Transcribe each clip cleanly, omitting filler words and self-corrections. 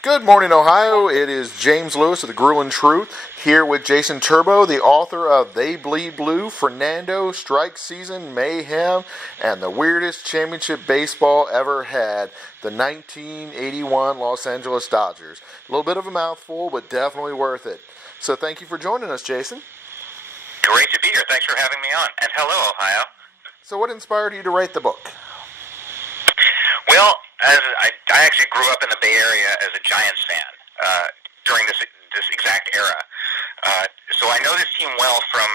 Good morning, Ohio. It is James Lewis of the Grueling Truth here with Jason Turbow, the author of They Bled Blue, Fernando, Strike Season, Mayhem, and the weirdest championship baseball ever had, the 1981 Los Angeles Dodgers. A little bit of a mouthful, but definitely worth it. So thank you for joining us, Jason. Great to be here. Thanks for having me on. And hello, Ohio. So what inspired you to write the book? Well, I actually grew up in the Bay Area as a Giants fan during this exact era. So I know this team well from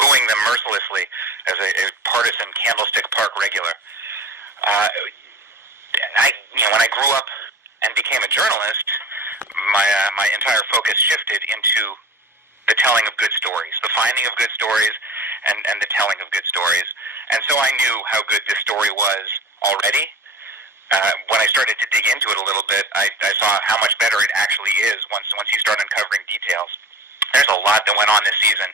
booing them mercilessly as a partisan Candlestick Park regular. When I grew up and became a journalist, my entire focus shifted into the telling of good stories, the finding of good stories, and the telling of good stories. And so I knew how good this story was already. When I started to dig into it a little bit, I saw how much better it actually is once you start uncovering details. There's a lot that went on this season.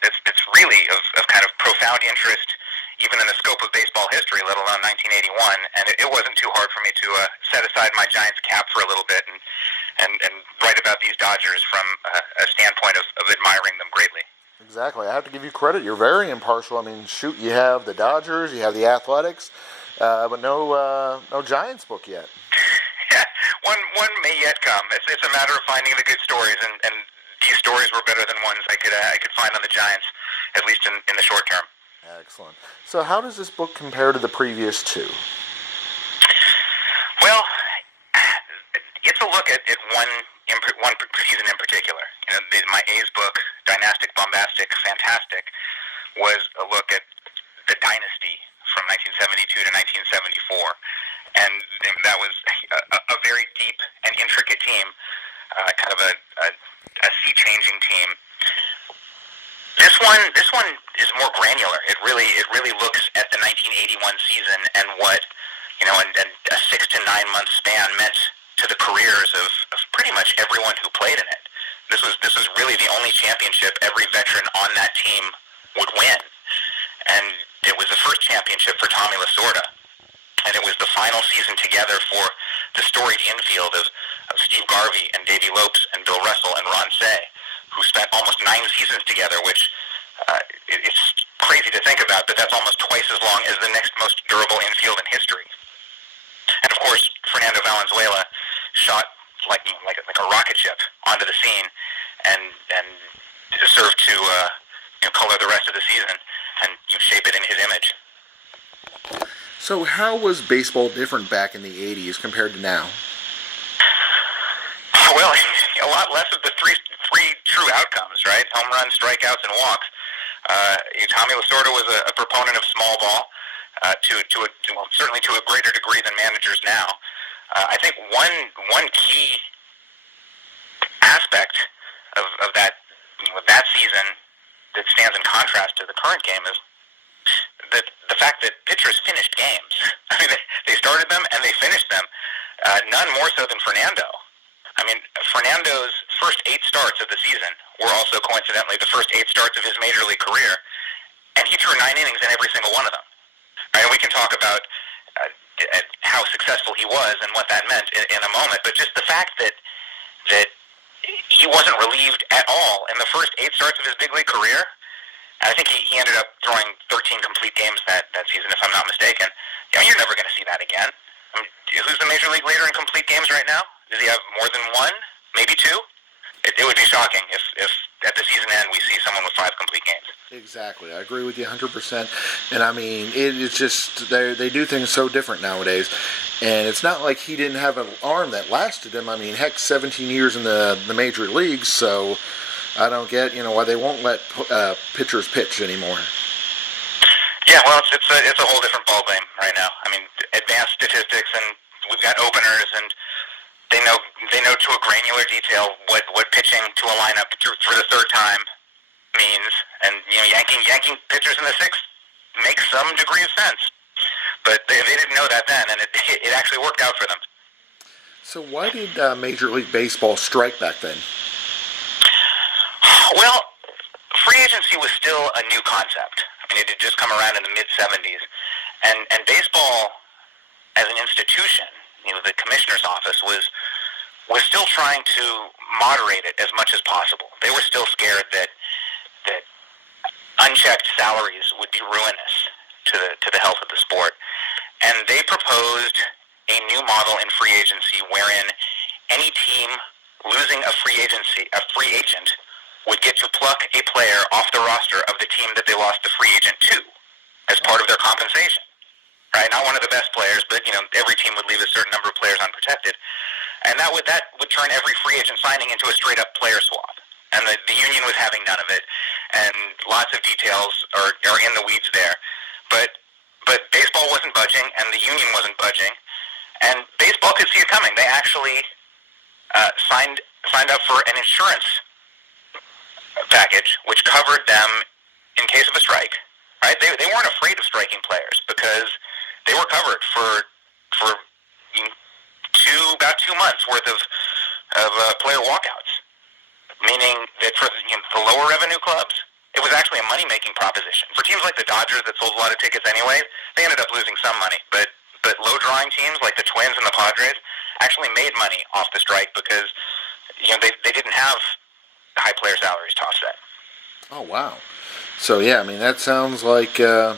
It's really of kind of profound interest, even in the scope of baseball history, let alone 1981. And it wasn't too hard for me to set aside my Giants cap for a little bit and write about these Dodgers from a standpoint of admiring them greatly. Exactly. I have to give you credit. You're very impartial. I mean, shoot, you have the Dodgers, you have the Athletics, but no Giants book yet. Yeah, one may yet come. It's a matter of finding the good stories, and these stories were better than ones I could find on the Giants, at least in the short term. Excellent. So how does this book compare to the previous two? Well, it's a look at one season in particular. My A's book, Dynastic, Bombastic, Fantastic, was a look at the dynasty from 1972 to 1974, and that was a very deep and intricate team, kind of a sea-changing team. This one is more granular. It really looks at the 1981 season and what and a 6 to 9 month span meant to the careers of pretty much everyone who played in it. This was really the only championship every veteran on that team would win, and it was the first championship for Tommy Lasorda, and it was the final season together for the storied infield of Steve Garvey and Davey Lopes and Bill Russell and Ron Cey, who spent almost 9 seasons together, which it's crazy to think about, but that's almost twice as long as the next most durable infield in history. And of course, Fernando Valenzuela shot like a rocket ship onto the scene, and served to color the rest of the season and shape it in his image. So how was baseball different back in the 80s compared to now? Well, a lot less of the three true outcomes, right? Home runs, strikeouts, and walks. Tommy Lasorda was a proponent of small ball, certainly to a greater degree than managers now. I think one key aspect of that season that stands in contrast to the current game is the fact that pitchers finished games. I mean, they started them and they finished them. None more so than Fernando. I mean, Fernando's first 8 starts of the season were also coincidentally the first 8 starts of his major league career, and he threw 9 innings in every single one of them. Right? And we can talk about how successful he was and what that meant in a moment, but just the fact that he wasn't relieved at all in the first 8 starts of his big league career. I think he ended up throwing 13 complete games that season, if I'm not mistaken. You're never going to see that again. I mean, who's the major league leader in complete games right now? Does he have more than 1? Maybe 2? It would be shocking if at the season end we see someone with 5 complete games. Exactly. I agree with you 100%. And I mean, it's just, they do things so different nowadays. And it's not like he didn't have an arm that lasted him. I mean, heck, 17 years in the major leagues, so I don't get, why they won't let pitchers pitch anymore. Yeah, well, it's a whole different ballgame right now. I mean, advanced statistics, and we've got openers, and they know to a granular detail what pitching to a lineup for the third time means, and yanking pitchers in the 6th makes some degree of sense. But they didn't know that then, and it actually worked out for them. So why did Major League Baseball strike back then? Well, free agency was still a new concept. I mean, it had just come around in the mid-'70s, and baseball as an institution the commissioner's office was still trying to moderate it as much as possible. They were still scared that unchecked salaries would be ruinous to the health of the sport. And they proposed a new model in free agency wherein any team losing a free agent would get to pluck a player off the roster of the team that they lost the free agent to as part of their compensation. Right? Not one of the best players, but every team would leave a certain number of players unprotected. And that would turn every free agent signing into a straight up player swap. And the union was having none of it, and lots of details are in the weeds there. But baseball wasn't budging, and the union wasn't budging, and baseball could see it coming. They actually signed up for an insurance package which covered them in case of a strike. Right? They weren't afraid of striking players because they were covered for about 2 months worth of player walkouts. Meaning that for the lower revenue clubs, it was actually a money-making proposition. For teams like the Dodgers that sold a lot of tickets anyway, they ended up losing some money. But low-drawing teams like the Twins and the Padres actually made money off the strike because they didn't have high player salaries to offset. Oh, wow. So, yeah, I mean, that sounds like a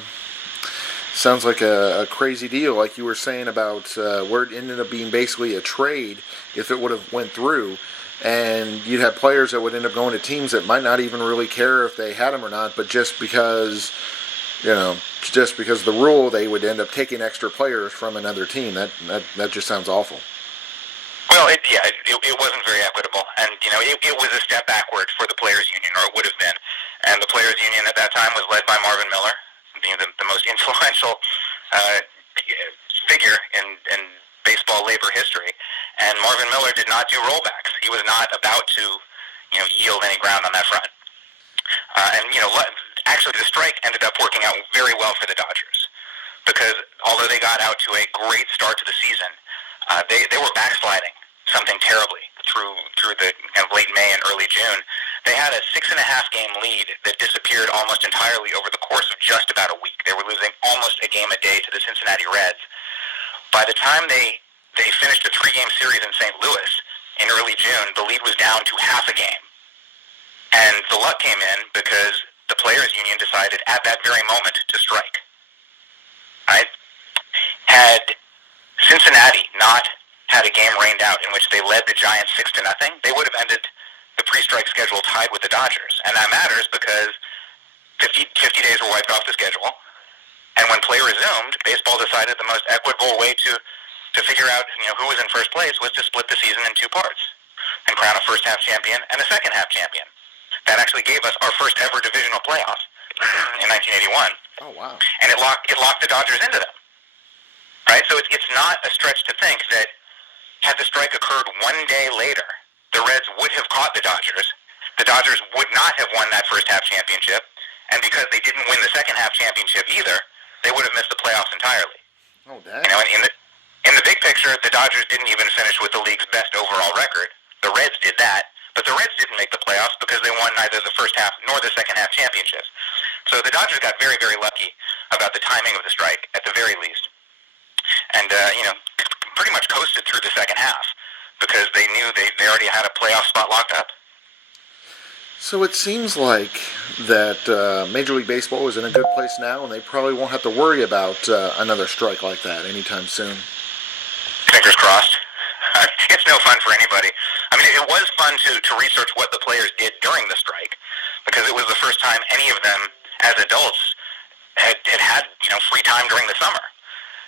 crazy deal, like you were saying about where it ended up being basically a trade if it would have went through. And you'd have players that would end up going to teams that might not even really care if they had them or not, but just because of the rule, they would end up taking extra players from another team. That just sounds awful. Well, it wasn't very equitable, and it was a step backward for the players' union, or it would have been. And the players' union at that time was led by Marvin Miller, the most influential figure in baseball labor history. And Marvin Miller did not do rollbacks. He was not about to, yield any ground on that front. Actually, the strike ended up working out very well for the Dodgers because although they got out to a great start to the season, they were backsliding something terribly through the late May and early June. They had a 6.5-game lead that disappeared almost entirely over the course of just about a week. They were losing almost a game a day to the Cincinnati Reds. By the time they finished a 3-game series in St. Louis in early June, the lead was down to half a game. And the luck came in because the players' union decided at that very moment to strike. Right? Had Cincinnati not had a game rained out in which they led the Giants 6-0, they would have ended the pre-strike schedule tied with the Dodgers. And that matters because 50 days were wiped off the schedule. And when play resumed, baseball decided the most equitable way to figure out who was in first place was to split the season in 2 parts and crown a first-half champion and a second-half champion. That actually gave us our first ever divisional playoff in 1981. Oh, wow. And it locked the Dodgers into them. Right? So it's not a stretch to think that had the strike occurred 1 day later, the Reds would have caught the Dodgers. The Dodgers would not have won that first-half championship. And because they didn't win the second-half championship either, they would have missed the playoffs entirely. Oh, damn. In the big picture, the Dodgers didn't even finish with the league's best overall record. The Reds did that, but the Reds didn't make the playoffs because they won neither the first half nor the second half championships. So the Dodgers got very, very lucky about the timing of the strike, at the very least. And, pretty much coasted through the second half because they knew they already had a playoff spot locked up. So it seems like that Major League Baseball is in a good place now, and they probably won't have to worry about another strike like that anytime soon. Fingers crossed. It's no fun for anybody. I mean, it was fun to research what the players did during the strike because it was the first time any of them, as adults, had free time during the summer.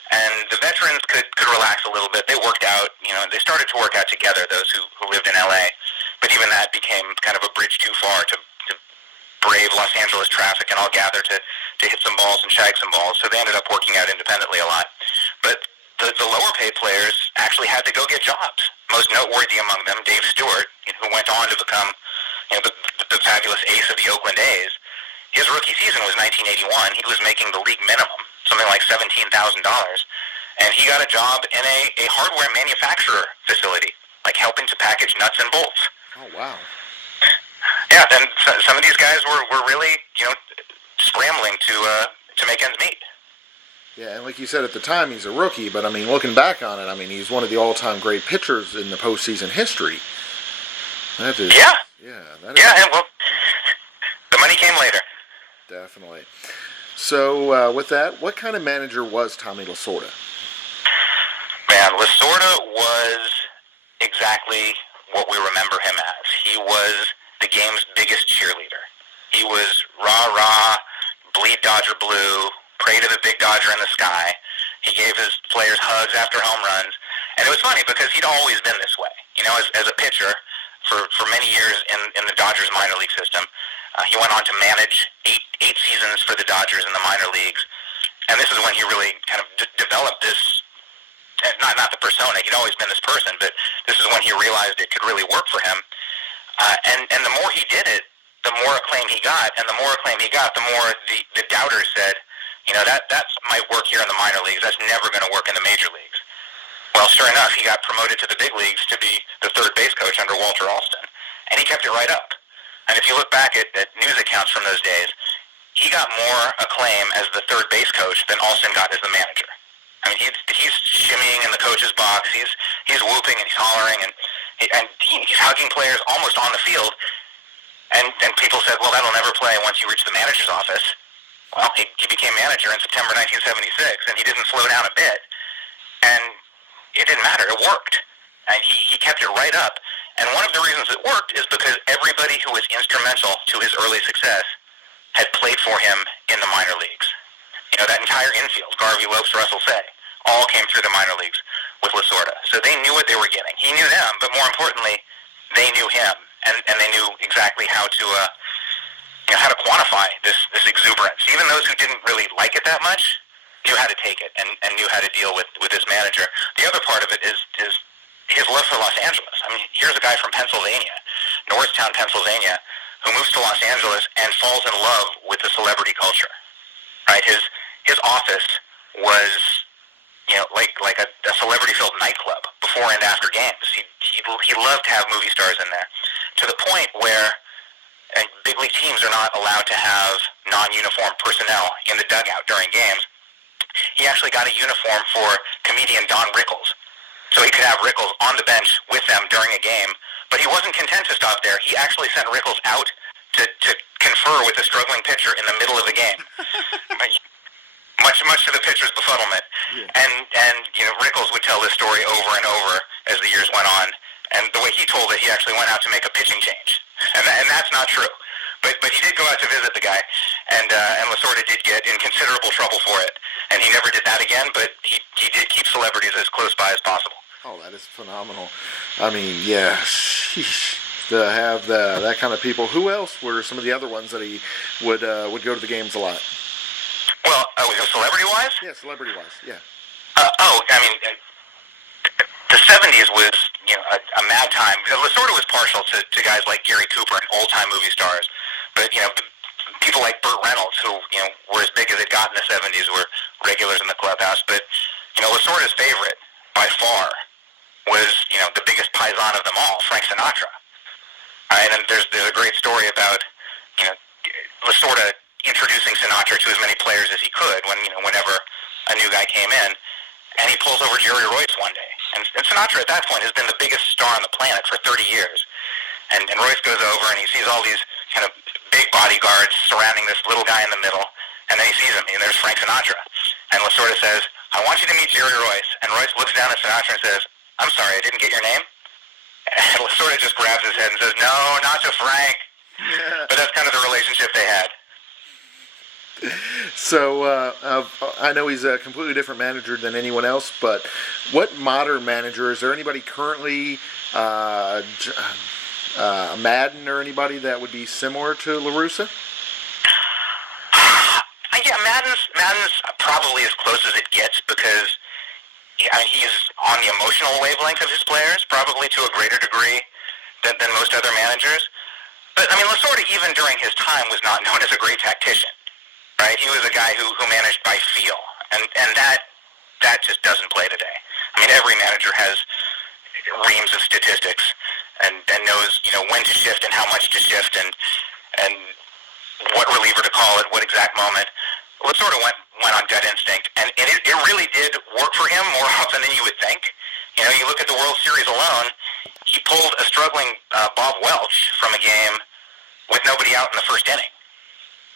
And the veterans could relax a little bit. They worked out, they started to work out together, those who lived in L.A., but even that became kind of a bridge too far to brave Los Angeles traffic and all gather to hit some balls and shag some balls. So they ended up working out independently a lot. But the lower paid players actually had to go get jobs. Most noteworthy among them, Dave Stewart, who went on to become the fabulous ace of the Oakland A's. His rookie season was 1981. He was making the league minimum, something like $17,000. And he got a job in a hardware manufacturer facility, like helping to package nuts and bolts. Oh, wow. Yeah, and some of these guys were really, scrambling to make ends meet. Yeah, and like you said at the time, he's a rookie, but I mean, looking back on it, I mean, he's one of the all-time great pitchers in the postseason history. That is, yeah, that is, yeah. Well, the money came later. Definitely. So, with that, what kind of manager was Tommy Lasorda? Man, Lasorda was exactly what we remember him as. He was the game's biggest cheerleader. He was rah-rah, bleed Dodger blue, pray to the big Dodger in the sky. He gave his players hugs after home runs. And it was funny because he'd always been this way. You know, as a pitcher, for many years in the Dodgers minor league system, he went on to manage eight seasons for the Dodgers in the minor leagues. And this is when he really kind of developed this, not the persona, he'd always been this person, but this is when he realized it could really work for him. And the more he did it, the more acclaim he got, and the more acclaim he got, the more the doubters said, you know, that might work here in the minor leagues, that's never going to work in the major leagues. Well, sure enough, he got promoted to the big leagues to be the third base coach under Walter Alston, and he kept it right up. And if you look back at news accounts from those days, he got more acclaim as the third base coach than Alston got as the manager. I mean, he's shimmying in the coach's box, he's whooping and he's hollering, and he's hugging players almost on the field. And people said, well, that'll never play once you reach the manager's office. Well, he became manager in September 1976, and he didn't slow down a bit. And it didn't matter. It worked. And he kept it right up. And one of the reasons it worked is because everybody who was instrumental to his early success had played for him in the minor leagues. You know, that entire infield, Garvey, Lopes, Russell, Fay, all came through the minor leagues with Lasorda. So they knew what they were getting. He knew them, but more importantly, they knew him. And they knew exactly how to quantify this exuberance. Even those who didn't really like it that much knew how to take it and knew how to deal with his manager. The other part of it is his love for Los Angeles. I mean, here's a guy from Pennsylvania, Norristown, Pennsylvania, who moves to Los Angeles and falls in love with the celebrity culture. Right? His office was, you know, like a celebrity-filled nightclub before and after games. He loved to have movie stars in there, to the point where big league teams are not allowed to have non-uniform personnel in the dugout during games. He actually got a uniform for comedian Don Rickles, so he could have Rickles on the bench with them during a game. But he wasn't content to stop there. He actually sent Rickles out to confer with a struggling pitcher in the middle of the game. Much to the pitcher's befuddlement. Yeah. And you know, Rickles would tell this story over and over as the years went on. And the way he told it, he actually went out to make a pitching change. And that's not true. But he did go out to visit the guy, and Lasorda did get in considerable trouble for it. And he never did that again, but he did keep celebrities as close by as possible. Oh, that is phenomenal. I mean, yeah, sheesh. To have that kind of people. Who else were some of the other ones that he would go to the games a lot? Well, celebrity-wise? Yeah, celebrity-wise, yeah. I mean, the 70s was, you know, a mad time. Lasorda was partial to guys like Gary Cooper and old-time movie stars. But, you know, people like Burt Reynolds, who, you know, were as big as it got in the 70s, were regulars in the clubhouse. But, you know, Lasorda's favorite, by far, was, you know, the biggest paisan of them all, Frank Sinatra. And then there's a great story about, you know, Lasorda introducing Sinatra to as many players as he could whenever a new guy came in. And he pulls over Jerry Royce one day. And Sinatra at that point has been the biggest star on the planet for 30 years. And Royce goes over and he sees all these kind of big bodyguards surrounding this little guy in the middle. And then he sees him, and there's Frank Sinatra. And Lasorda says, I want you to meet Jerry Royce. And Royce looks down at Sinatra and says, I'm sorry, I didn't get your name? And Lasorda just grabs his head and says, no, not to Frank. Yeah. But that's kind of the relationship they had. So, I know he's a completely different manager than anyone else, but what modern manager, is there anybody currently, Madden or anybody that would be similar to La Russa? Yeah, Madden's probably as close as it gets because he's on the emotional wavelength of his players, probably to a greater degree than most other managers. But, I mean, Lasorda, even during his time, was not known as a great tactician. Right, he was a guy who managed by feel, and that just doesn't play today. I mean, every manager has reams of statistics and knows, you know, when to shift and how much to shift and what reliever to call at what exact moment. Lasorda went on gut instinct, and it really did work for him more often than you would think. You know, you look at the World Series alone, he pulled a struggling Bob Welch from a game with nobody out in the first inning.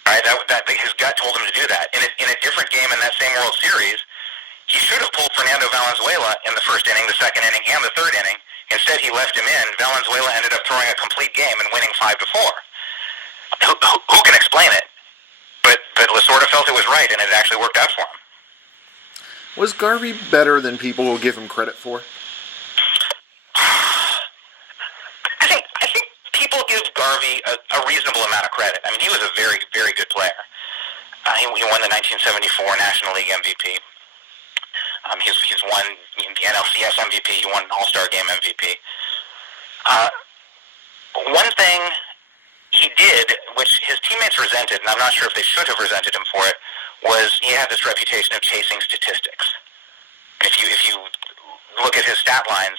Right? His gut told him to do that. In a different game in that same World Series, he should have pulled Fernando Valenzuela in the first inning, the second inning, and the third inning. Instead, he left him in. Valenzuela ended up throwing a complete game and winning 5-4. Who can explain it? But Lasorda felt it was right, and it actually worked out for him. Was Garvey better than people will give him credit for? I think people give Garvey a reasonable amount of credit. I mean, he was a very, very good player. He won the 1974 National League MVP. He's won the NLCS MVP. He won an All-Star Game MVP. One thing he did, which his teammates resented, and I'm not sure if they should have resented him for it, was he had this reputation of chasing statistics. If you look at his stat lines,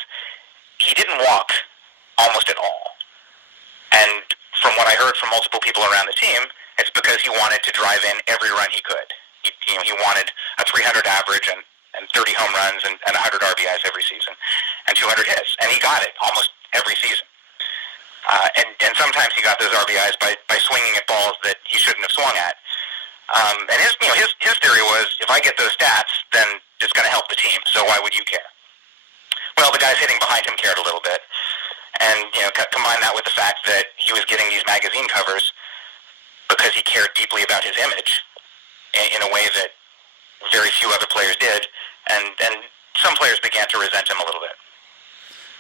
he didn't walk almost at all. And from what I heard from multiple people around the team, it's because he wanted to drive in every run he could. He wanted a 300 average and 30 home runs and 100 RBIs every season and 200 hits. And he got it almost every season. And sometimes he got those RBIs by swinging at balls that he shouldn't have swung at. And his theory was, if I get those stats, then it's going to help the team. So why would you care? Well, the guys hitting behind him cared a little bit, and combine that with the fact that he was getting these magazine covers because he cared deeply about his image in a way that very few other players did, and some players began to resent him a little bit.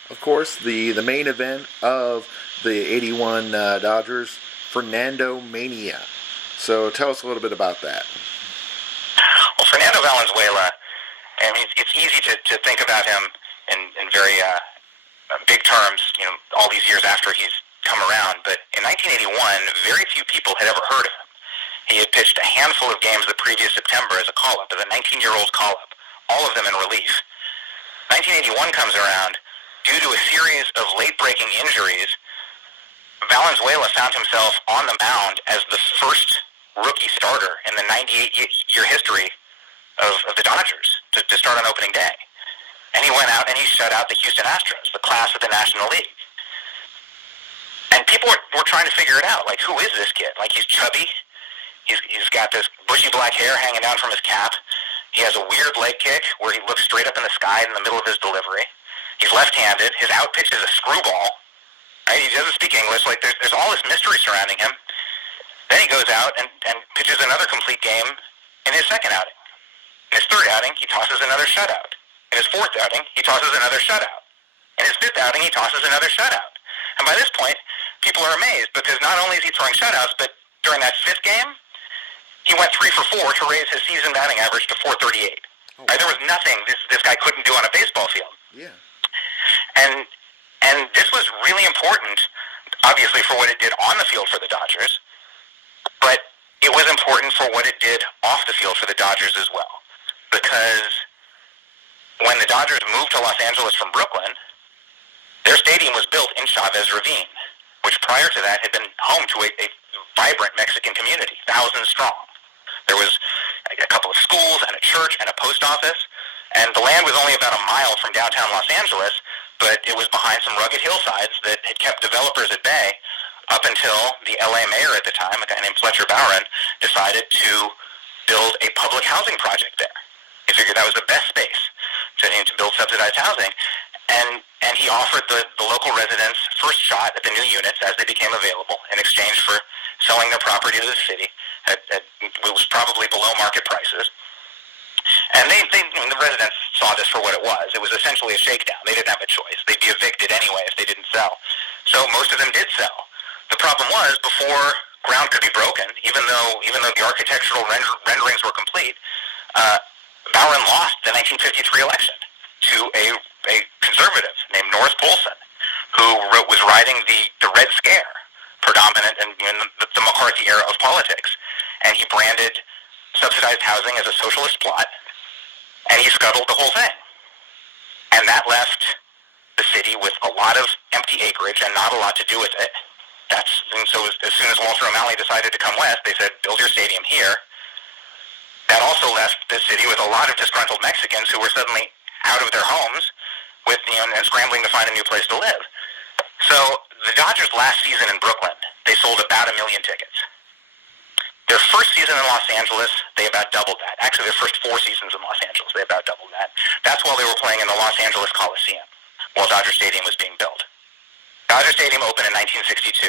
Of course, the main event of the '81 Dodgers, Fernandomania. So tell us a little bit about that. Well, Fernando Valenzuela, I mean, it's easy to think about him in very big terms, all these years after he's come around. But in 1981, very few people had ever heard of him. He had pitched a handful of games the previous September as a call-up, as a 19-year-old call-up, all of them in relief. 1981 comes around. Due to a series of late-breaking injuries, Valenzuela found himself on the mound as the first rookie starter in the 98-year history of the Dodgers to start on opening day. And he went out and he shut out the Houston Astros, the class of the National League. And people were trying to figure it out. Like, who is this kid? Like, he's chubby. He's got this bushy black hair hanging down from his cap. He has a weird leg kick where he looks straight up in the sky in the middle of his delivery. He's left-handed. His out pitch is a screwball. Right? He doesn't speak English. Like, there's all this mystery surrounding him. Then he goes out and pitches another complete game in his second outing. In his third outing, he tosses another shutout. In his fourth outing, he tosses another shutout. In his fifth outing, he tosses another shutout. And by this point, people are amazed because not only is he throwing shutouts, but during that fifth game, he went 3 for 4 to raise his season batting average to .438. Oh, right? There was nothing this guy couldn't do on a baseball field. Yeah. And this was really important, obviously, for what it did on the field for the Dodgers, but it was important for what it did off the field for the Dodgers as well. Because when the Dodgers moved to Los Angeles from Brooklyn, their stadium was built in Chavez Ravine, which prior to that had been home to a vibrant Mexican community, thousands strong. There was a couple of schools and a church and a post office, and the land was only about a mile from downtown Los Angeles, but it was behind some rugged hillsides that had kept developers at bay up until the LA mayor at the time, a guy named Fletcher Bowron, decided to build a public housing project there. He figured that was the best space to build subsidized housing, and he offered the local residents first shot at the new units as they became available in exchange for selling their property to the city at it was probably below market prices. And the residents saw this for what it was. It was essentially a shakedown. They didn't have a choice. They'd be evicted anyway if they didn't sell. So most of them did sell. The problem was, before ground could be broken, even though the architectural renderings were complete, Bowron lost the 1953 election to a conservative named Norris Poulsen, who was riding the Red Scare, predominant in the McCarthy era of politics. And he branded subsidized housing as a socialist plot, and he scuttled the whole thing. And that left the city with a lot of empty acreage and not a lot to do with it. And so as soon as Walter O'Malley decided to come west, they said, build your stadium here. that also left the city with a lot of disgruntled Mexicans who were suddenly out of their homes with and scrambling to find a new place to live. So the Dodgers last season in Brooklyn, they sold about 1 million tickets. Their first season in Los Angeles, they about doubled that. Actually, their first 4 seasons in Los Angeles, they about doubled that. That's while they were playing in the Los Angeles Coliseum, while Dodger Stadium was being built. Dodger Stadium opened in 1962.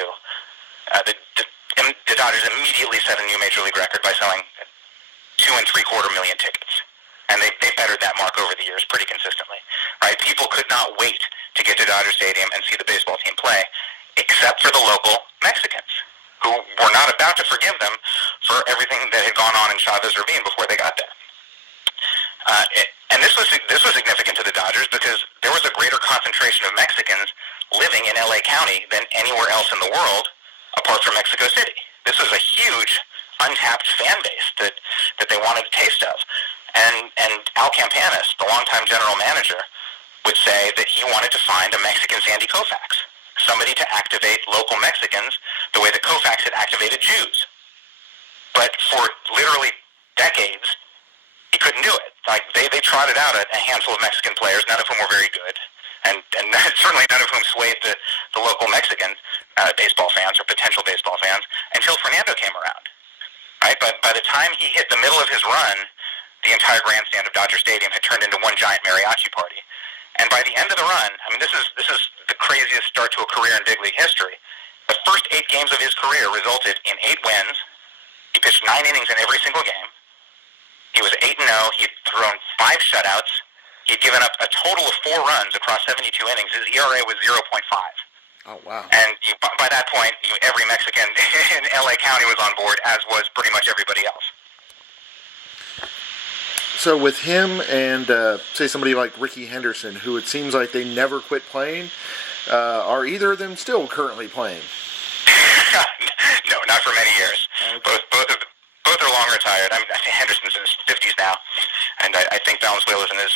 The Dodgers immediately set a new Major League record by selling 2.75 million tickets. And they bettered that mark over the years pretty consistently. Right? People could not wait to get to Dodger Stadium and see the baseball team play, except for the local Mexicans, who were not about to forgive them for everything that had gone on in Chavez Ravine before they got there. And this was significant to the Dodgers because there was a greater concentration of Mexicans living in L.A. County than anywhere else in the world apart from Mexico City. This was a huge untapped fan base that they wanted a taste of. And Al Campanis, the longtime general manager, would say that he wanted to find a Mexican Sandy Koufax, somebody to activate local Mexicans the way that Koufax had activated Jews. But for literally decades, he couldn't do it. Like they trotted out a handful of Mexican players, none of whom were very good, and certainly none of whom swayed the local Mexican baseball fans or potential baseball fans until Fernando came around. Right? But by the time he hit the middle of his run, the entire grandstand of Dodger Stadium had turned into one giant mariachi party. And by the end of the run, I mean, this is the craziest start to a career in big league history. The first 8 games of his career resulted in 8 wins. He pitched 9 innings in every single game. He was 8-0. He had thrown 5 shutouts. He had given up a total of 4 runs across 72 innings. His ERA was 0.5. Oh, wow. And by that point, every Mexican in L.A. County was on board, as was pretty much everybody else. So with him and, say, somebody like Ricky Henderson, who it seems like they never quit playing, are either of them still currently playing? No, not for many years. Okay. Both are long retired. I think Henderson's in his 50s now, and I think Valenzuela's in his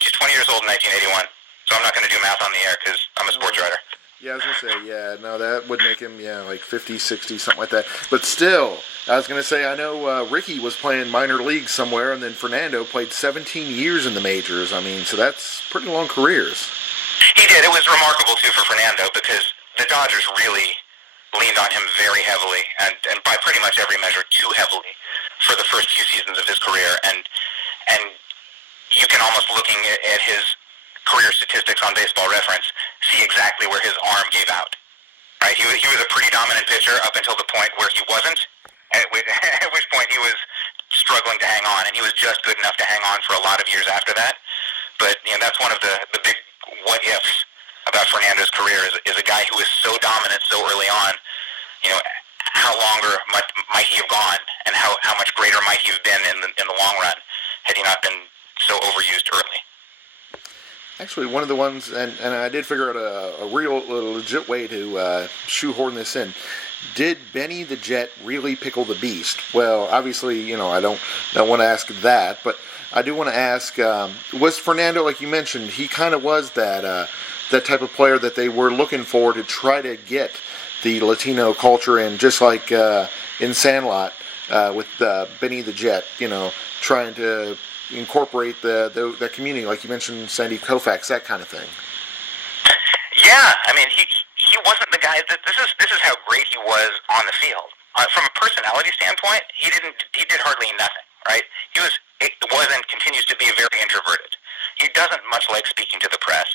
he's 20 years old in 1981. So I'm not going to do math on the air because I'm a sports writer. Yeah, I was going to say, no, that would make him, like 50, 60, something like that. But still, I was going to say, I know Ricky was playing minor leagues somewhere, and then Fernando played 17 years in the majors. I mean, so that's pretty long careers. He did. It was remarkable, too, for Fernando because the Dodgers really leaned on him very heavily, and by pretty much every measure, too heavily, for the first few seasons of his career. And you can almost, looking at his career statistics on Baseball Reference, see exactly where his arm gave out. Right? He was a pretty dominant pitcher up until the point where he wasn't, at which point he was struggling to hang on, and he was just good enough to hang on for a lot of years after that. But that's one of the big what-ifs about Fernando's career is a guy who was so dominant so early on. How longer might he have gone, and how much greater might he have been in the long run had he not been so overused early. Actually, one of the ones, and I did figure out a legit way to shoehorn this in. Did Benny the Jet really pickle the beast? Well, obviously, I don't want to ask that, but I do want to ask, was Fernando, like you mentioned, he kind of was that type of player that they were looking for to try to get the Latino culture in, just like in Sandlot with Benny the Jet, trying to incorporate the community, like you mentioned, Sandy Koufax, that kind of thing. Yeah, I mean, he wasn't the guy. This is how great he was on the field. From a personality standpoint, he did hardly nothing. Right? He was and continues to be very introverted. He doesn't much like speaking to the press,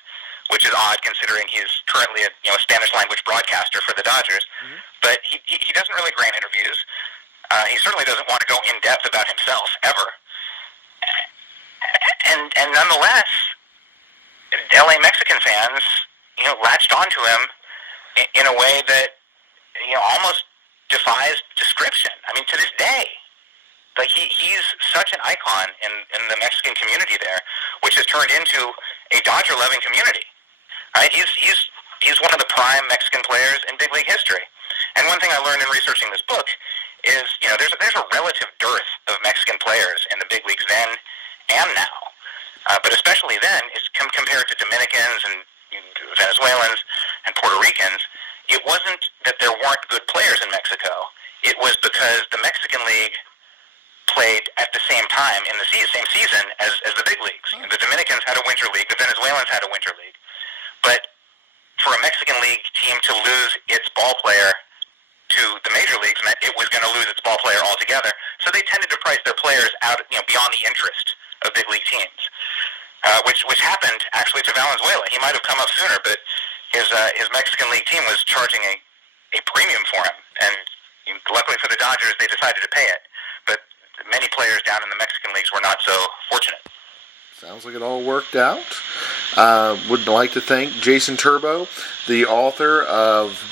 which is odd considering he's currently a Spanish language broadcaster for the Dodgers. Mm-hmm. But he doesn't really grant interviews. He certainly doesn't want to go in depth about himself ever. And nonetheless, LA Mexican fans, latched onto him in a way that, almost defies description. I mean, to this day, like he's such an icon in the Mexican community there, which has turned into a Dodger-loving community. Right? He's one of the prime Mexican players in big league history. And one thing I learned in researching this book is, there's a relative dearth of Mexican players in the big leagues then and now. But especially then, compared to Dominicans and Venezuelans and Puerto Ricans, it wasn't that there weren't good players in Mexico. It was because the Mexican League played at the same time in the same season as the big leagues. The Dominicans had a winter league. The Venezuelans had a winter league. But for a Mexican league team to lose its ball player to the major leagues meant it was going to lose its ball player altogether. So they tended to price their players out, beyond the interest of big league teams, which happened actually to Valenzuela. He might have come up sooner, but his Mexican league team was charging a premium for him, and luckily for the Dodgers, they decided to pay it. But many players down in the Mexican leagues were not so fortunate. Sounds like it all worked out. Would like to thank Jason Turbow, the author of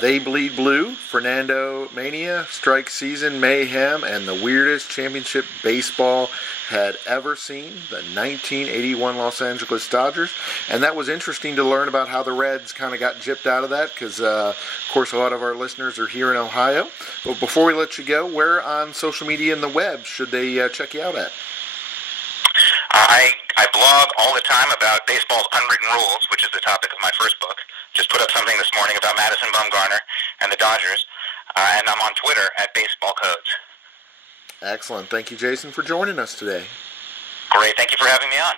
They Bled Blue, Fernandomania, Strike Season, Mayhem, and the weirdest championship baseball had ever seen, the 1981 Los Angeles Dodgers. And that was interesting to learn about how the Reds kind of got gypped out of that, because, of course, a lot of our listeners are here in Ohio. But before we let you go, where on social media and the web should they check you out at? I blog all the time about baseball's unwritten rules, which is the topic of my first book. Just put up something this morning about Madison Bumgarner and the Dodgers, and I'm on Twitter at Baseball Codes. Excellent. Thank you, Jason, for joining us today. Great. Thank you for having me on.